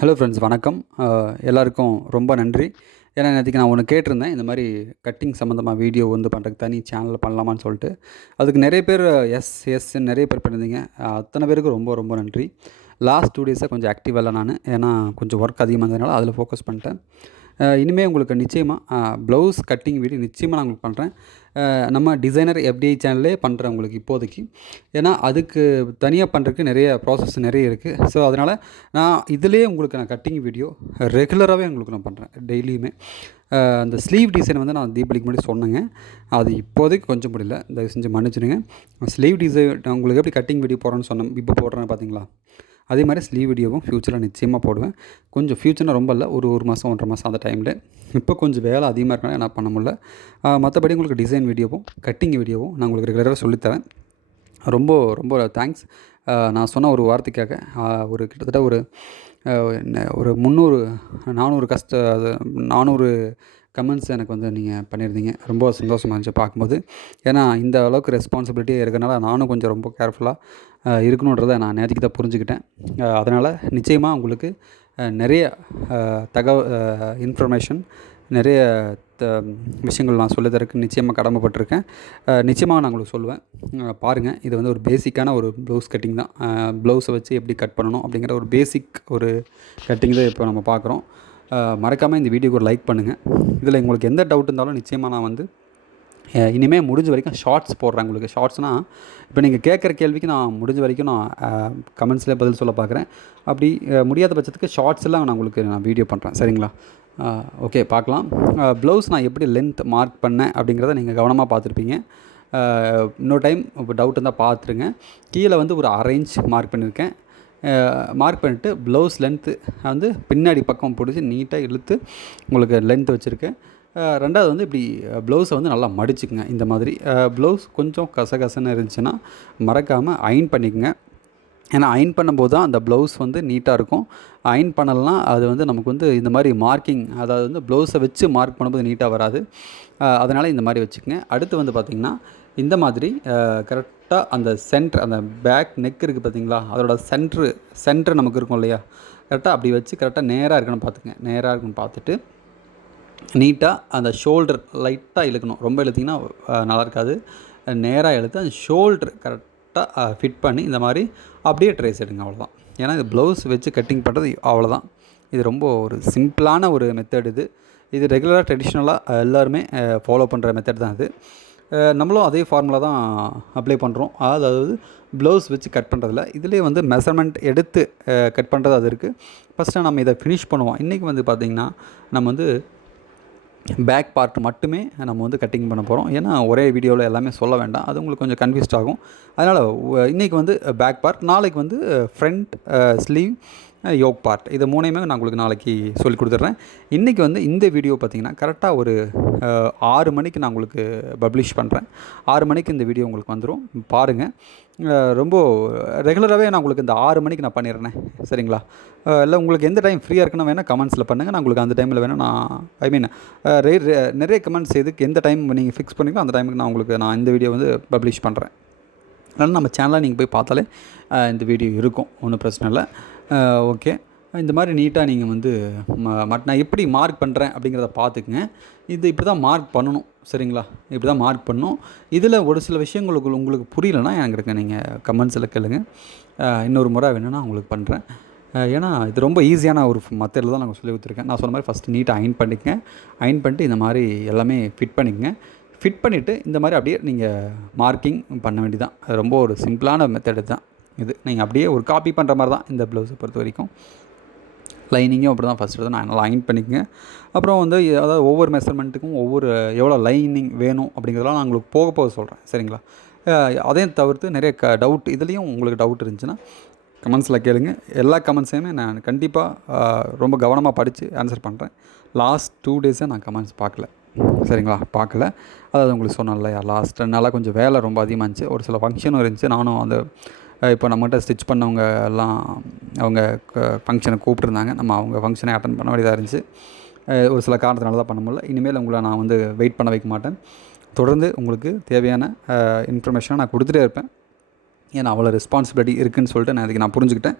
Hello friends, வணக்கம். எல்லாருக்கும் ரொம்ப நன்றி. ஏன்னா நேத்திக்கு நான் ஒன்று கேட்டிருந்தேன். இந்த மாதிரி கட்டிங் சம்மந்தமாக வீடியோ வந்து பண்ணுறதுக்கு தனி சேனல் பண்ணலாமான்னு சொல்லிட்டு. அதுக்கு நிறைய பேர் எஸ்ன்னு நிறைய பேர் பண்ணியிருந்தீங்க. அத்தனை பேருக்கு ரொம்ப ரொம்ப நன்றி. லாஸ்ட் 2 டேஸாக கொஞ்சம் ஆக்டிவாக இல்லை நான். ஏன்னா கொஞ்சம் ஒர்க் அதிகமாக இருந்ததுனால அதில் ஃபோக்கஸ் பண்ணிட்டேன். இனிமேல் உங்களுக்கு நிச்சயமாக ப்ளவுஸ் கட்டிங் வீடியோ நிச்சயமாக நான் உங்களுக்கு பண்ணுறேன். நம்ம டிசைனர் எஃப்டிஐ சேனல்லே பண்ணுறேன் உங்களுக்கு இப்போதைக்கு. ஏன்னா அதுக்கு தனியாக பண்ணுறதுக்கு நிறைய ப்ராசஸ் நிறைய இருக்குது. ஸோ அதனால் நான் இதிலேயே உங்களுக்கு நான் கட்டிங் வீடியோ ரெகுலராகவே உங்களுக்கு நான் பண்ணுறேன் டெய்லியுமே. அந்த ஸ்லீவ் டிசைன் வந்து நான் தீபாவளிக்கு முன்னாடி சொன்னேங்க. அது இப்போதைக்கு கொஞ்சம் முடியல, தயவு செஞ்சு மன்னிச்சிடுங்க. ஸ்லீவ் டிசைன் நான் உங்களுக்கு எப்படி கட்டிங் வீடியோ போடுறேன்னு சொன்னேன், இப்போ போடுறேன் பார்த்தீங்களா? அதே மாதிரி ஸ்லீவ் வீடியோவும் ஃப்யூச்சரில் நிச்சயமாக போடுவேன். கொஞ்சம் ஃப்யூச்சர்னால் ரொம்ப இல்லை, ஒரு மாதம் 1.5 மாதம் அந்த டைமில். இப்போ கொஞ்சம் வேலை அதிகமாக இருக்கனால என்ன பண்ண முடியல. மற்றபடி உங்களுக்கு டிசைன் வீடியோவும் கட்டிங் வீடியோவும் நான் உங்களுக்கு ரெகுலராக சொல்லித்தரேன். ரொம்ப ரொம்ப தேங்க்ஸ். நான் சொன்ன ஒரு வார்த்தைக்காக ஒரு கிட்டத்தட்ட ஒரு 300 400 கமெண்ட்ஸ் எனக்கு வந்து நீங்கள் பண்ணியிருந்தீங்க. ரொம்ப சந்தோஷமாக இருந்துச்சு பார்க்கும்போது. ஏன்னா இந்த அளவுக்கு ரெஸ்பான்சிபிலிட்டியாக இருக்கனால நானும் கொஞ்சம் ரொம்ப கேர்ஃபுல்லாக இருக்கணுன்றதை நான் நேத்திக்கு தான் புரிஞ்சுக்கிட்டேன். அதனால் நிச்சயமாக உங்களுக்கு நிறைய இன்ஃபர்மேஷன், நிறைய விஷயங்கள் நான் சொல்லித்தரக்கு நிச்சயமாக கடமைப்பட்டிருக்கேன். நிச்சயமாக நான் உங்களுக்கு சொல்லுவேன். பாருங்கள், இது வந்து ஒரு பேசிக்கான ஒரு ப்ளவுஸ் கட்டிங் தான். ப்ளவுஸை வச்சு எப்படி கட் பண்ணணும் அப்படிங்கிற ஒரு பேசிக் ஒரு கட்டிங் தான் இப்போ நம்ம பார்க்குறோம். மறக்காமல் இந்த வீடியோக்கு ஒரு லைக் பண்ணுங்கள். இதில் உங்களுக்கு எந்த டவுட் இருந்தாலும் நிச்சயமாக நான் வந்து இனிமேல் முடிஞ்ச வரைக்கும் ஷார்ட்ஸ் போடுறேன். உங்களுக்கு ஷார்ட்ஸ்னால் இப்போ நீங்கள் கேட்குற கேள்விக்கு நான் முடிஞ்ச வரைக்கும் நான் கமெண்ட்ஸில் பதில் சொல்ல பார்க்குறேன். அப்படி முடியாத பட்சத்துக்கு ஷார்ட்ஸ்லாம் நான் உங்களுக்கு வீடியோ பண்ணுறேன். சரிங்களா? ஓகே, பார்க்கலாம். ப்ளவுஸ் நான் எப்படி லென்த் மார்க் பண்ணேன் அப்படிங்கிறத நீங்கள் கவனமாக பார்த்துருப்பீங்க. இன்னொரு டைம் இப்போ டவுட் இருந்தால் பார்த்துருங்க. கீழே வந்து ஒரு 1/2 இன்ச் மார்க் பண்ணியிருக்கேன். மார்க் பண்ணிவிட்டு ப்ளவுஸ் லென்த்து வந்து பின்னாடி பக்கம் பிடிச்சி நீட்டாக இழுத்து உங்களுக்கு லென்த் வச்சுருக்கேன். ரெண்டாவது வந்து இப்படி ப்ளவுஸை வந்து நல்லா மடிச்சுக்குங்க. இந்த மாதிரி ப்ளவுஸ் கொஞ்சம் கசகசன்னு இருந்துச்சுன்னா மறக்காமல் அயர்ன் பண்ணிக்கங்க. ஏன்னா அயர்ன் பண்ணும்போது தான் அந்த ப்ளவுஸ் வந்து நீட்டாக இருக்கும். அயர்ன் பண்ணலைன்னா அது வந்து நமக்கு வந்து இந்த மாதிரி மார்க்கிங், அதாவது வந்து ப்ளவுஸை வச்சு மார்க் பண்ணும்போது நீட்டாக வராது. அதனால் இந்த மாதிரி வச்சுக்கங்க. அடுத்து வந்து பார்த்திங்கன்னா இந்த மாதிரி கரெக்டாக அந்த சென்ட்ரு, அந்த பேக் நெக் இருக்குது பார்த்திங்களா, அதோட சென்ட்ரு நமக்கு இருக்கும் இல்லையா, கரெக்டாக அப்படி வச்சு கரெக்டாக நேராக இருக்கணும் பார்த்துக்குங்க. நேராக இருக்குன்னு பார்த்துட்டு நீட்டாக அந்த ஷோல்டர் லைட்டாக இழுக்கணும். ரொம்ப இழுத்திங்கன்னா நல்லா இருக்காது. நேராக இழுத்து அந்த ஷோல்ட்ரு கரெக்டாக ஃபிட் பண்ணி இந்த மாதிரி அப்படியே ட்ரேஸ் எடுங்க. அவ்வளோதான். ஏன்னா இது ப்ளவுஸ் வச்சு கட்டிங் பண்ணுறது அவ்வளோதான். இது ரொம்ப ஒரு சிம்பிளான ஒரு மெத்தட். இது ரெகுலராக ட்ரெடிஷ்னலாக எல்லாருமே ஃபாலோ பண்ணுற மெத்தட் தான் இது. நம்மளும் அதே ஃபார்முலா தான் அப்ளை பண்ணுறோம். அதாவது ப்ளவுஸ் வச்சு கட் பண்ணுறதில்ல, இதிலே வந்து மெஷர்மெண்ட் எடுத்து கட் பண்ணுறது அது இருக்குது. ஃபஸ்ட்டு நம்ம இதை ஃபினிஷ் பண்ணுவோம். இன்றைக்கி வந்து பார்த்திங்கன்னா நம்ம வந்து பேக் பார்ட் மட்டுமே நம்ம வந்து கட்டிங் பண்ண போகிறோம். ஏன்னா ஒரே வீடியோவில் எல்லாமே சொல்ல வேண்டாம், அது உங்களுக்கு கொஞ்சம் கன்ஃபியூஸ்ட் ஆகும். அதனால் இன்றைக்கி வந்து பேக் பார்ட், நாளைக்கு வந்து ஃப்ரண்ட் ஸ்லீவ், யோக் பார்ட், இது 3யுமே நான் உங்களுக்கு நாளைக்கு சொல்லி கொடுத்துட்றேன். இன்றைக்கி வந்து இந்த வீடியோ பார்த்திங்கன்னா கரெக்டாக ஒரு 6 மணிக்கு நான் உங்களுக்கு பப்ளிஷ் பண்ணுறேன். 6 மணிக்கு இந்த வீடியோ உங்களுக்கு வந்துடும், பாருங்கள். ரொம்ப ரெகுலராகவே நான் உங்களுக்கு இந்த 6 மணிக்கு நான் பண்ணிடுறேன். சரிங்களா? இல்லை உங்களுக்கு எந்த டைம் ஃப்ரீயாக இருக்குன்னு வேணால் கமெண்ட்ஸில் பண்ணுங்கள். நான் உங்களுக்கு அந்த டைமில் வேணால் நான் நிறைய கமெண்ட்ஸ் எதுக்கு எந்த டைம் நீங்கள் ஃபிக்ஸ் பண்ணிங்களோ அந்த டைமுக்கு நான் இந்த வீடியோ வந்து பப்ளிஷ் பண்ணுறேன். அதனால் நம்ம சேனலை நீங்கள் போய் பார்த்தாலே இந்த வீடியோ இருக்கும், ஒன்றும் பிரச்சனை இல்லை. ஓகே, இந்த மாதிரி நீட்டாக நீங்கள் வந்து நான் எப்படி மார்க் பண்ணுறேன் அப்படிங்கிறத பார்த்துக்குங்க. இது இப்படி தான் மார்க் பண்ணணும். சரிங்களா? இப்படி தான் மார்க் பண்ணணும். இதில் ஒரு சில விஷயங்களுக்கு உங்களுக்கு புரியலைன்னா எனக்கு நீங்கள் கமெண்ட்ஸில் கேளுங்க. இன்னொரு முறை வேணும்னா உங்களுக்கு பண்ணுறேன். ஏன்னா இது ரொம்ப ஈஸியான ஒரு மெத்தடில் தான் நாங்கள் சொல்லி கொடுத்துருக்கேன். நான் சொன்ன மாதிரி ஃபஸ்ட்டு நீட்டாக அயர்ன் பண்ணிக்கங்க. அயர்ன் பண்ணிட்டு இந்த மாதிரி எல்லாமே ஃபிட் பண்ணிக்கங்க. ஃபிட் பண்ணிவிட்டு இந்த மாதிரி அப்படியே நீங்கள் மார்க்கிங் பண்ண வேண்டியதான். அது ரொம்ப ஒரு சிம்பிளான மெத்தடு தான் இது. நீங்கள் அப்படியே ஒரு காப்பி பண்ணுற மாதிரி தான் இந்த ப்ளவுஸை பொறுத்த வரைக்கும். லைனிங்கும் அப்படி தான் ஃபஸ்ட்டு நான் நல்லா அயர்ன் பண்ணிக்கங்க. அப்புறம் வந்து அதாவது ஒவ்வொரு மெஷர்மெண்ட்டுக்கும் எவ்வளோ லைனிங் வேணும் அப்படிங்கிறதெல்லாம் நான் உங்களுக்கு போக போக சொல்கிறேன். சரிங்களா? அதையும் தவிர்த்து நிறைய டவுட், இதுலேயும் உங்களுக்கு டவுட் இருந்துச்சுன்னா கமெண்ட்ஸில் கேளுங்க. எல்லா கமெண்ட்ஸையுமே நான் கண்டிப்பாக ரொம்ப கவனமாக படித்து ஆன்சர் பண்ணுறேன். லாஸ்ட் 2 டேஸாக நான் கமெண்ட்ஸ் பார்க்கல. சரிங்களா? பார்க்கல. அதாவது உங்களுக்கு சொன்னேன் இல்லையா, லாஸ்ட் 2 நாளாக கொஞ்சம் வேலை ரொம்ப அதிகமாக இருந்துச்சு. ஒரு சில ஃபங்க்ஷனும் இருந்துச்சு. நானும் அந்த இப்போ நம்மகிட்ட ஸ்டிச் பண்ணவங்க எல்லாம் அவங்க ஃபங்க்ஷனை கூப்பிட்ருந்தாங்க. நம்ம அவங்க ஃபங்க்ஷனை அட்டன் பண்ண வேண்டியதாக இருந்துச்சு. ஒரு சில காரணத்தினால தான் பண்ண முடியல. இனிமேல் உங்களை நான் வந்து வெயிட் பண்ண வைக்க மாட்டேன். தொடர்ந்து உங்களுக்கு தேவையான இன்ஃபர்மேஷனை நான் கொடுத்துட்டே இருப்பேன். ஏன்னா அவ்வளோ ரெஸ்பான்சிபிலிட்டி இருக்குதுன்னு சொல்லிட்டு நான் அதுக்கு புரிஞ்சுக்கிட்டேன்.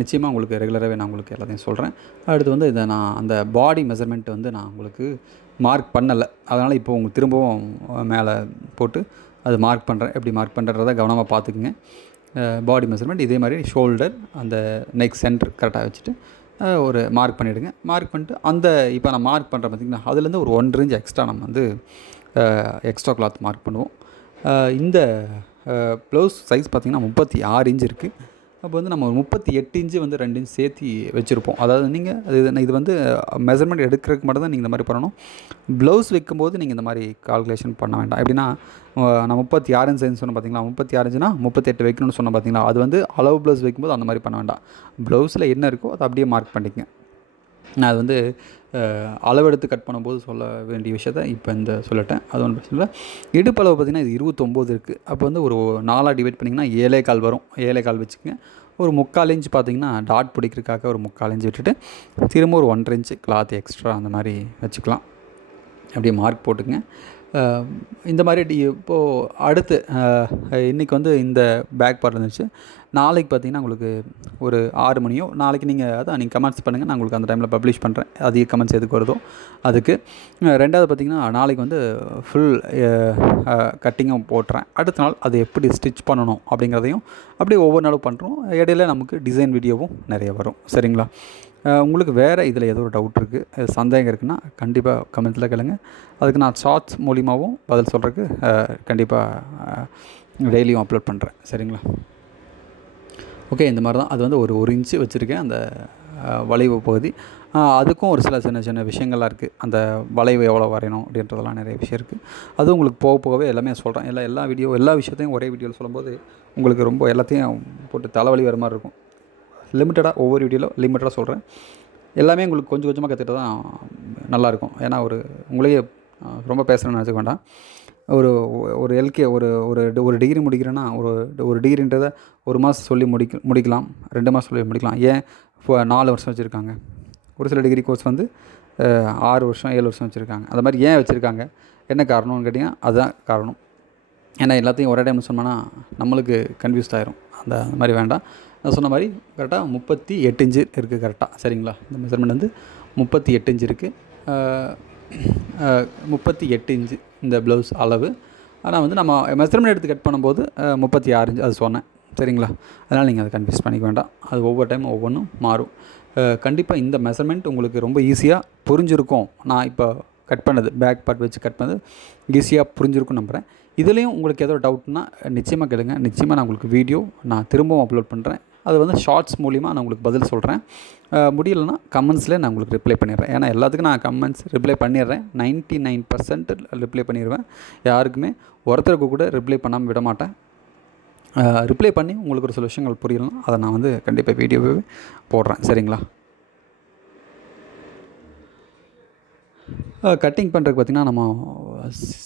நிச்சயமாக உங்களுக்கு ரெகுலராகவே நான் உங்களுக்கு எல்லாத்தையும் சொல்கிறேன். அடுத்து வந்து இதை நான் அந்த பாடி மெஷர்மெண்ட் வந்து நான் உங்களுக்கு மார்க் பண்ணலை, அதனால் இப்போ உங்களுக்கு திரும்பவும் மேலே போட்டு அது மார்க் பண்ணுறேன். எப்படி மார்க் பண்ணுறத கவனமாக பார்த்துக்குங்க. பாடி மெஷர்மெண்ட் இதே மாதிரி ஷோல்டர் அந்த நெக் சென்டர் கரெக்டாக வச்சுட்டு ஒரு மார்க் பண்ணிவிடுங்க. மார்க் பண்ணிட்டு அந்த இப்போ நான் மார்க் பண்ணுறேன் பார்த்திங்கன்னா, அதுலேருந்து ஒரு 1 இன்ச் எக்ஸ்ட்ரா நம்ம வந்து எக்ஸ்ட்ரா கிளாத் மார்க் பண்ணுவோம். இந்த ப்ளவுஸ் சைஸ் பார்த்திங்கன்னா 36 இன்ச் இருக்குது. அப்போ வந்து நம்ம ஒரு 38 இன்ச்சு வந்து 2 இன்ச் சேர்த்து வச்சுருப்போம். அதாவது நீங்கள் இது வந்து மெஷர்மெண்ட் எடுக்கிறதுக்கு மட்டும் தான் நீங்கள் இந்த மாதிரி பண்ணணும். ப்ளவுஸ் வைக்கும்போது நீங்கள் இந்த மாதிரி கால்குலேஷன் பண்ண வேண்டாம். எப்படின்னா நான் 36 இன்ச் சைஸ் சொன்னேன் பார்த்தீங்களா, 36 இன்ச்சுனா 38 வைக்கணும்னு சொன்னேன் பார்த்தீங்களா, அது வந்து அளவு ப்ளவுஸ் வைக்கும்போது அந்த மாதிரி பண்ண வேண்டாம். ப்ளவுஸில் என்ன இருக்கோ அதை அப்படியே மார்க் பண்ணிக்கங்க. நான் அது வந்து அளவெடுத்து கட் பண்ணும்போது சொல்ல வேண்டிய விஷயத்த இப்போ சொல்லிட்டேன். அது ஒன்றும் பிரச்சனை இல்லை. இடுப்பளவு பார்த்திங்கன்னா இது 29 இருக்குது. அப்போ வந்து ஒரு 4ஆக டிவைட் பண்ணிங்கன்னா 7.25 வரும். 7.25 வச்சுக்கோங்க. ஒரு 3/4 இன்ச் பார்த்திங்கன்னா டாட் பிடிக்கிறதுக்காக ஒரு 3/4 இன்ச் விட்டுட்டு திரும்ப ஒரு 1.5 இன்ச் கிளாத் எக்ஸ்ட்ரா அந்த மாதிரி வச்சுக்கலாம். அப்படியே மார்க் போட்டுங்க. இந்த மாதிரி இப்போது அடுத்து இன்றைக்கி வந்து இந்த பேக் பார்ட் இருந்துச்சு. நாளைக்கு பார்த்திங்கன்னா உங்களுக்கு ஒரு 6 மணியோ நாளைக்கு நீங்கள் கமெண்ட்ஸ் பண்ணுங்கள். நான் உங்களுக்கு அந்த டைமில் பப்ளிஷ் பண்ணுறேன். அதிக கமெண்ட்ஸ் எதுக்கு வருதோ அதுக்கு. ரெண்டாவது பார்த்திங்கன்னா நாளைக்கு வந்து ஃபுல் கட்டிங்கும் போட்டுறேன். அடுத்த நாள் அது எப்படி ஸ்டிச் பண்ணணும் அப்படிங்கிறதையும் அப்படியே ஒவ்வொரு நாளும் பண்ணுறோம். இடையில நமக்கு டிசைன் வீடியோவும் நிறைய வரும். சரிங்களா? உங்களுக்கு வேறு இதில் ஏதோ ஒரு டவுட் இருக்குது, சந்தேகம் இருக்குன்னா கண்டிப்பாக கமெண்ட்டில் கேளுங்க. அதுக்கு நான் ஷார்ட்ஸ் மூலிமாவும் பதில் சொல்கிறதுக்கு கண்டிப்பாக டெய்லியும் அப்லோட் பண்ணுறேன். சரிங்களா? ஓகே, இந்த மாதிரி தான். அது வந்து ஒரு இன்ச்சு வச்சுருக்கேன் அந்த வளைவு பகுதி. அதுக்கும் ஒரு சில சின்ன சின்ன விஷயங்கள்லாம் இருக்குது. அந்த வளைவு எவ்வளோ வரையணும் அப்படின்றதெல்லாம் நிறைய விஷயம் இருக்குது. அதுவும் உங்களுக்கு போக போகவே எல்லாமே சொல்கிறேன். எல்லா விஷயத்தையும் ஒரே வீடியோவில் சொல்லும்போது உங்களுக்கு ரொம்ப எல்லாத்தையும் போட்டு தலைவலி வர மாதிரி இருக்கும். லிமிட்டடாக ஒவ்வொரு வீடியோவில் லிமிட்டடாக சொல்கிறேன். எல்லாமே உங்களுக்கு கொஞ்சம் கொஞ்சமாக கற்றுக்கிட்டு தான் நல்லாயிருக்கும். ஏன்னா உங்களையே ரொம்ப பேசுகிறேன்னு நினச்சிக்க வேண்டாம். ஒரு எல்கே ஒரு டிகிரி முடிக்கிறேன்னா ஒரு டிகிரின்றதை 1 மாதம் சொல்லி முடிக்கலாம், 2 மாதம் சொல்லி முடிக்கலாம். ஏன் இப்போ 4 வருஷம் வச்சுருக்காங்க? ஒரு சில டிகிரி கோர்ஸ் வந்து 6 வருஷம் 7 வருஷம் வச்சுருக்காங்க. அது மாதிரி ஏன் வச்சுருக்காங்க, என்ன காரணம்னு கேட்டிங்கன்னா அதுதான் காரணம். ஏன்னா எல்லாத்தையும் ஒரே டைம் சொன்னோம்னா நம்மளுக்கு கன்ஃபியூஸ் ஆயிரும். அந்த மாதிரி வேண்டாம். நான் சொன்ன மாதிரி கரெக்டாக 38 இன்ச்சு இருக்குது. கரெக்டாக சரிங்களா? இந்த மெஷர்மெண்ட் வந்து 38 இன்ச்சு இருக்குது. 38 இன்ச்சு இந்த ப்ளவுஸ் அளவு. ஆனால் வந்து நம்ம மெஷர்மெண்ட் எடுத்து கட் பண்ணும்போது 36 இன்ச்சு அது சொன்னேன். சரிங்களா? அதனால் நீங்கள் அதை கன்ஃபியூஸ் பண்ணிக்க வேண்டாம். அது ஒவ்வொரு டைம் ஒவ்வொன்றும் மாறும். கண்டிப்பாக இந்த மெஷர்மெண்ட் உங்களுக்கு ரொம்ப ஈஸியாக புரிஞ்சிருக்கும். நான் இப்போ கட் பண்ணது பேக் பார்ட் வச்சு கட் பண்ணது ஈஸியாக புரிஞ்சிருக்கும்னு நம்புகிறேன். இதுலேயும் உங்களுக்கு ஏதோ டவுட்னா நிச்சயமாக கேளுங்க. நிச்சயமாக நான் உங்களுக்கு வீடியோ நான் திரும்பவும் அப்லோட் பண்ணுறேன். அது வந்து ஷார்ட்ஸ் மூலிமா நான் உங்களுக்கு பதில் சொல்கிறேன். முடியலைன்னா கமெண்ட்ஸில் நான் உங்களுக்கு ரிப்ளை பண்ணிடுறேன். ஏன்னா எல்லாத்துக்கும் நான் கமெண்ட்ஸ் ரிப்ளை பண்ணிடுறேன். 99% ரிப்ளை பண்ணிடுவேன். யாருக்குமே ஒருத்தருக்கு கூட ரிப்ளை பண்ணாமல் விட மாட்டேன். ரிப்ளை பண்ணி உங்களுக்கு ஒரு சில விஷயங்கள் புரியலாம், அதை நான் வந்து கண்டிப்பாக வீடியோவே போடுறேன். சரிங்களா? கட்டிங் பண்ணுறதுக்கு பார்த்திங்கன்னா நம்ம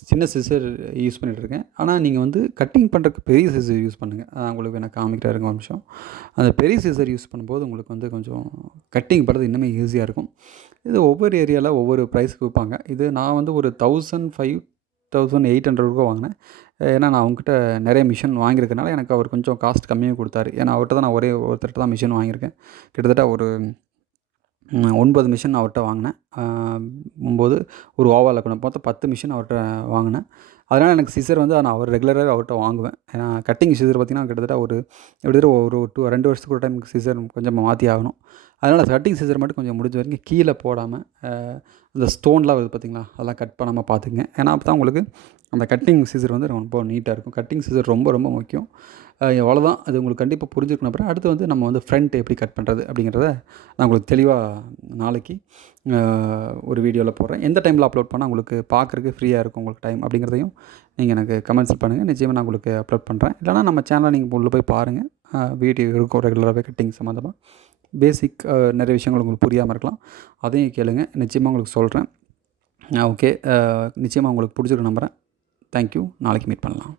சின்ன சிசர் யூஸ் பண்ணிகிட்ருக்கேன். ஆனால் நீங்கள் வந்து கட்டிங் பண்ணுறதுக்கு பெரிய சிசர் யூஸ் பண்ணுங்கள். உங்களுக்கு நான் காமிக்கிட்டே இருக்க ஒரு நிமிஷம். அந்த பெரிய சிசர் யூஸ் பண்ணும்போது உங்களுக்கு வந்து கொஞ்சம் கட்டிங் பண்ணுறது இன்னுமே ஈஸியாக இருக்கும். இது ஒவ்வொரு ஏரியாவில் ஒவ்வொரு ப்ரைஸுக்கு விற்பாங்க. இது நான் வந்து ஒரு 1500-1800 வாங்கினேன். ஏன்னா நான் அவங்ககிட்ட நிறைய மிஷின் வாங்கியிருக்கனால எனக்கு அவர் கொஞ்சம் காஸ்ட் கம்மியாக கொடுத்தாரு. ஏன்னா அவர்கிட்ட தான் நான் ஒருத்தர்கிட்ட தான் மிஷின் வாங்கியிருக்கேன். கிட்டத்தட்ட ஒரு 9 மிஷின் அவர்கிட்ட வாங்கினேன். 9 ஒரு ஓவால் இருக்கணும். மொத்தம் 10 மிஷின் அவர்கிட்ட வாங்கினேன். அதனால் எனக்கு சிசர் வந்து நான் ரெகுலராகவே அவர்கிட்ட வாங்குவேன். ஏன்னா கட்டிங் சிசர் பார்த்திங்கன்னா கிட்டத்தட்ட எப்படியும் ஒரு 2 வருஷத்துக்கு ஒரு டைம் சிசர் கொஞ்சம் மாற்றி ஆகணும். அதனால் கட்டிங் சிசர் மட்டும் கொஞ்சம் முடிஞ்ச வரைக்கும் கீழே போடாமல் அந்த ஸ்டோன்லாம் வருது பார்த்திங்களா, அதெல்லாம் கட் பண்ணாமல் பார்த்துக்குங்க. ஏன்னா அப்போ தான் உங்களுக்கு அந்த கட்டிங் சிசர் வந்து ரொம்ப நீட்டாக இருக்கும். கட்டிங் சிசர் ரொம்ப ரொம்ப முக்கியம். அவ்வளோதான். அது உங்களுக்கு கண்டிப்பாக புரிஞ்சுக்கணும். அப்புறம் அடுத்து வந்து நம்ம வந்து ஃப்ரண்ட் எப்படி கட் பண்ணுறது அப்படிங்கிறத நான் உங்களுக்கு தெளிவாக நாளைக்கு ஒரு வீடியோவில் போடுறேன். எந்த டைமில் அப்லோட் பண்ணால் உங்களுக்கு பார்க்குறதுக்கு ஃப்ரீயாக இருக்கும் உங்களுக்கு டைம் அப்படிங்கிறதையும் நீங்கள் எனக்கு கமெண்ட்ஸ் பண்ணுங்கள். நிச்சயமாக நான் உங்களுக்கு அப்லோட் பண்ணுறேன். இல்லைனா நம்ம சேனலை நீங்கள் உள்ளே போய் பாருங்கள். வீடியோ இருக்கும் ரெகுலராகவே கட்டிங் சம்மந்தமாக. பேசிக் நிறைய விஷயங்கள் உங்களுக்கு புரியாமல் இருக்கலாம், அதையும் கேளுங்க. நிச்சயமாக உங்களுக்கு சொல்கிறேன். ஓகே, நிச்சயமாக உங்களுக்கு பிடிச்சிருக்கு நம்புகிறேன். தேங்க்யூ. நாளைக்கு மீட் பண்ணலாம்.